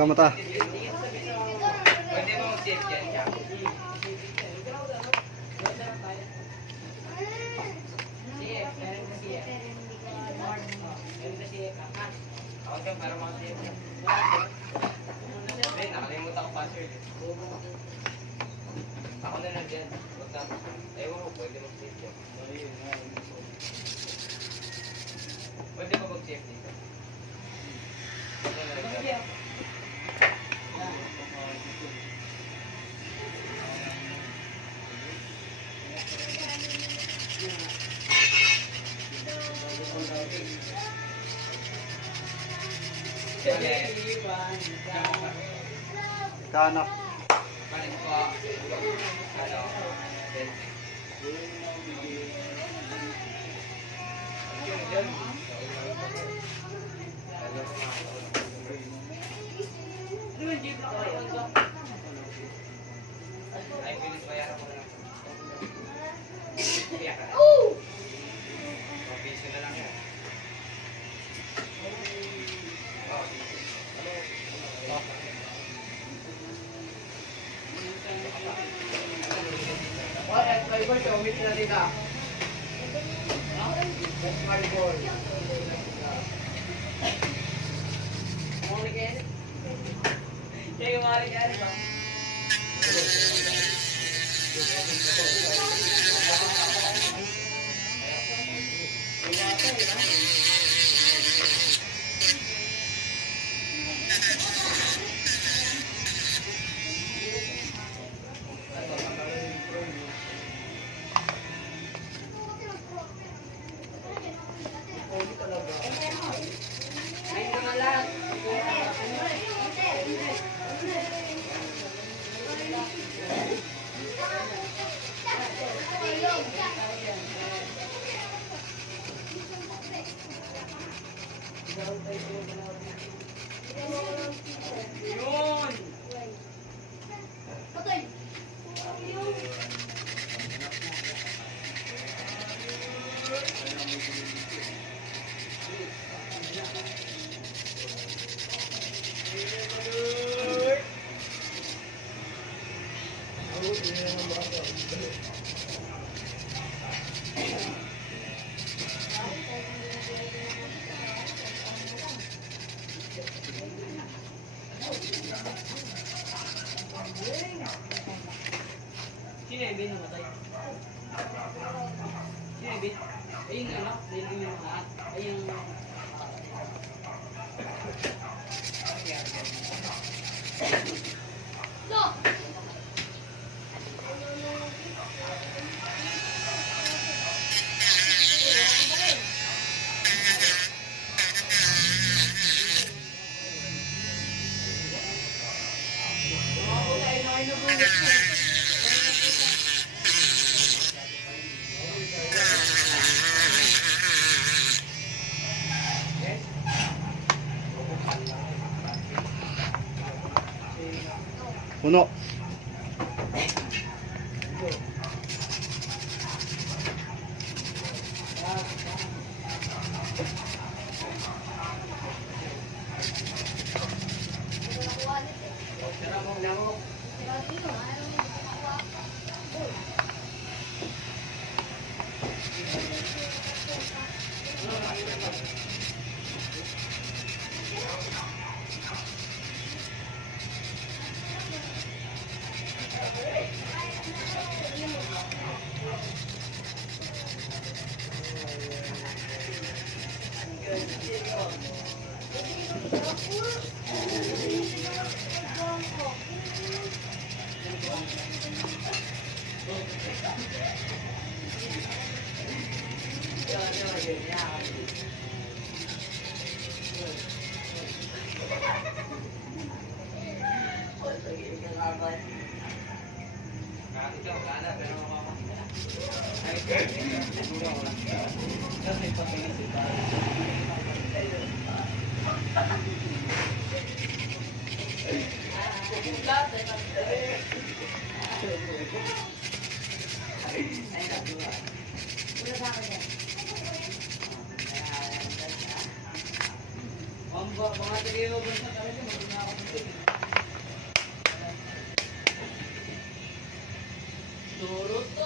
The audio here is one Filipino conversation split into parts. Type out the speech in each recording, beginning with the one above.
ka mata. Pwede mo mag-save yan. Ako siya para mag-save yan. Nakalimutan ko password. Ako na lang dyan. Ewan ko, pwede mag-save yan. Pwede ko mag-save dito. Ako na lang dyan. Kanak. Balik ko. Ano? Ay, pilit bayaran ko na lang. Iyak ka na. Piso na lang yan. Sino yung bin namatay? Sino yung bin? Ayun ano? Ayun yung lahat. Ayun No! Puno. Mga tagayobon sa talaga, hindi na ako muntik. Turut to.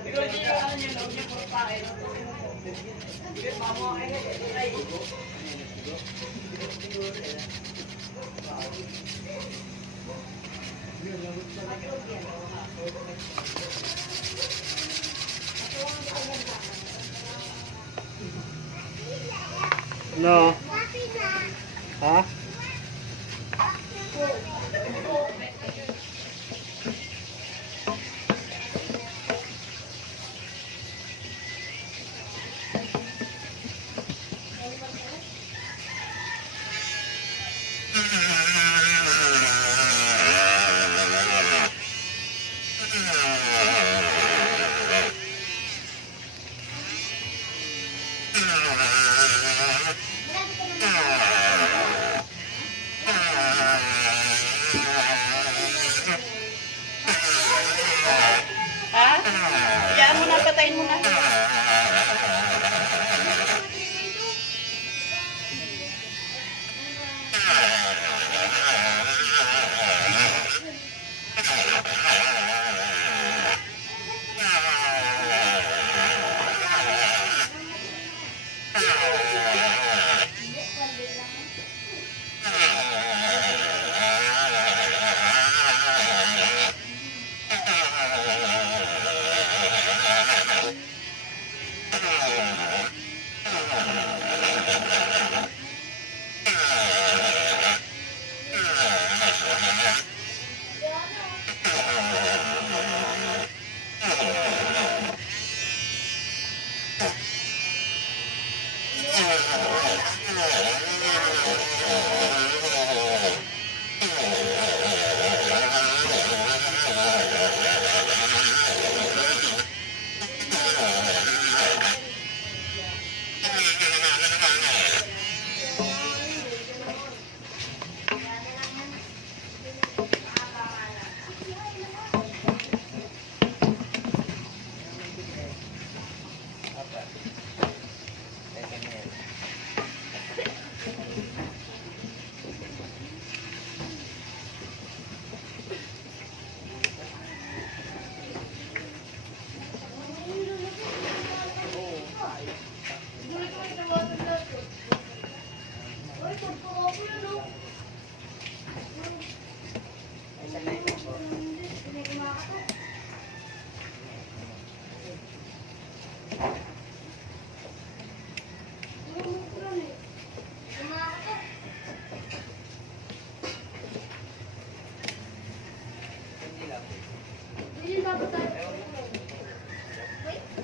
Ikaw siya yung ano niya, loob niya puro pake. Mamo ay ay. No. Ha? Ha? Iyaan mo na, patayin mo na.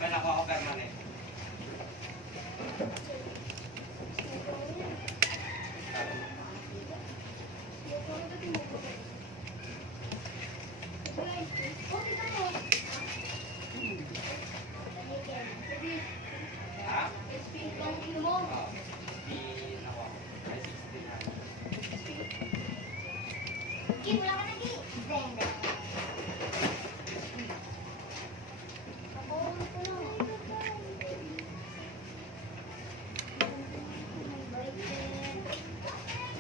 Kaya nakuha ko permanent. Ha? Oo. Nakuha ko. Ay, 16 na.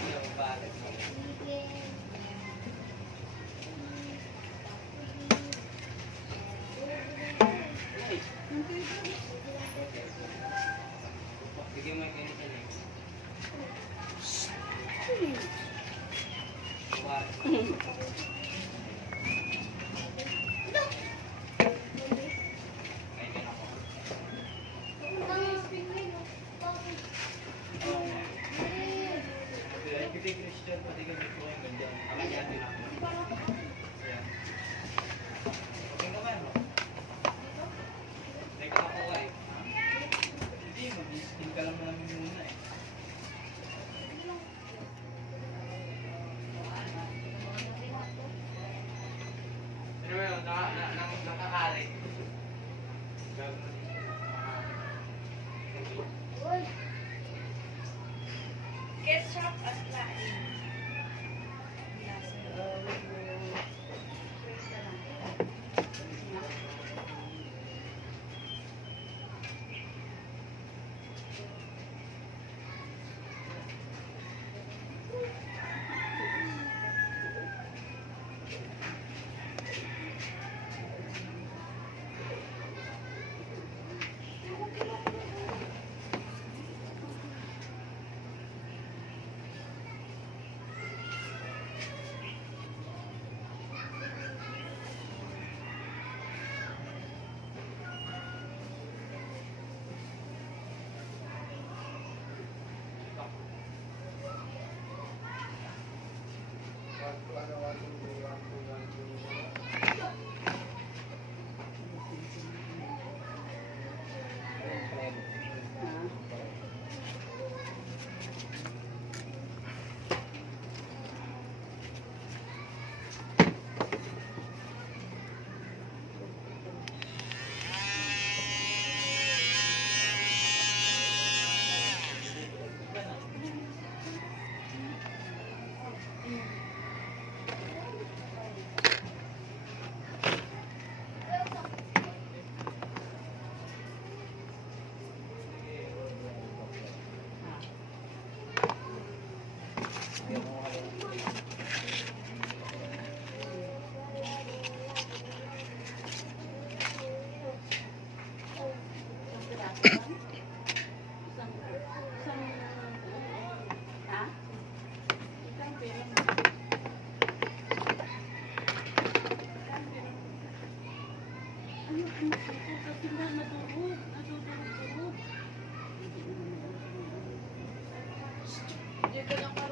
Hindi ako bakit mo. Sige mo yung ganyan eh. Ayun ako. Pati Christian, pati gamit ko yung ganyan. Ang ganyan din ako. Ayan. Okay naman, no? Teka ako eh. Hindi, mag-skin ka lang namin muna eh. Ano ba yun? Nakakari. Gagawin. Ketchup at lain. Dito lang